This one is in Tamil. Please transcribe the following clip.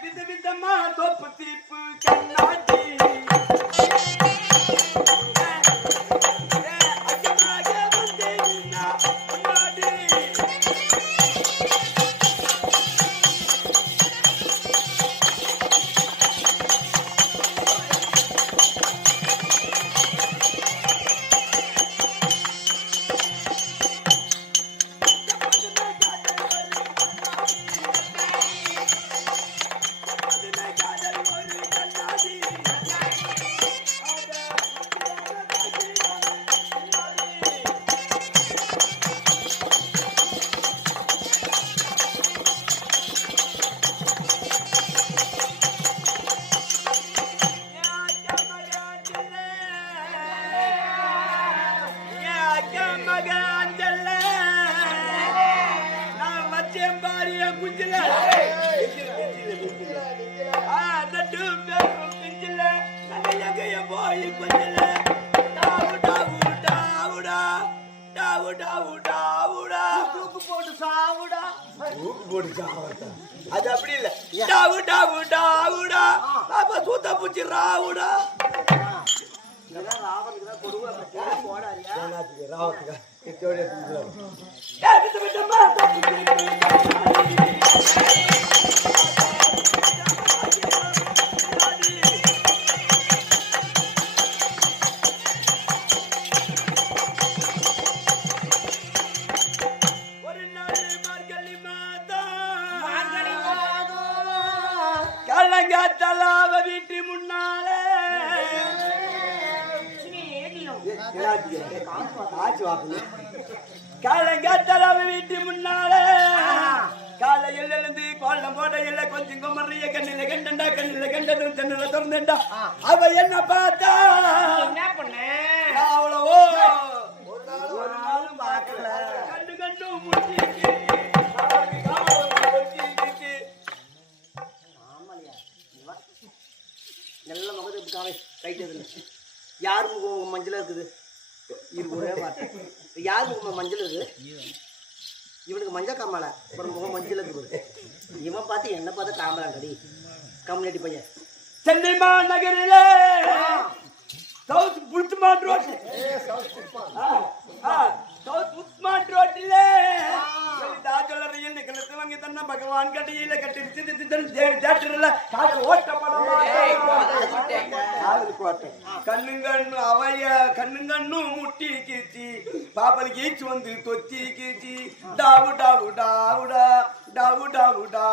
வித விதமா தோப்பு தீப்பு கண்ணாடி அது அப்படி இல்ல சூத்த பூச்சி ராவுடா கலங்காத்தலாவ வீட்டு முன்னாலே காலங்காத்தலாவ வீட்டு முன்னாலே காலையில் எழுந்து கோலம் போட இல்ல கொஞ்சம் குமரிய கண்ணில கண்டா கண்ணில கண்டதும் தென்னில திறந்தா அவ என்ன பார்த்தா என்ன பண்ண அவ்வளவோ ஒரு நாளும் பார்க்கல கண்டு கண்டு முடிச்சு நல்ல முகத்துக்காக கைட்டு யார் முகம் மஞ்சள் இருக்குது ஒரே வார்த்தை யார் முகம் மஞ்சள் இருக்குது இவனுக்கு மஞ்சள் காமலை ஒரு முகம் மஞ்சள் இருக்குது இவன் பார்த்து என்ன பார்த்து காமலாம் கடி கம்யூனிட்டி பையன் சென்னை மாநகரிலே சவுத் புல்ஸ்மார்ட் ரோட் சவுத் புல்ஸ்மார்ட் ரோட்டிலே தாஜலரையில் நிகழ்த்து வாங்கி தன்னா பகவான் கட்டியில கட்டி தேட்டர்ல காதல் ஓட்டப்படும் கண்ணுங்கண்ணு அவைய கண்ணுங்கண்ணும் முட்டி கீச்சி பாப்பல் கீச்சு வந்து தொத்தி கீச்சி டாவு டாவு டாவுடா டாவு டாவு டா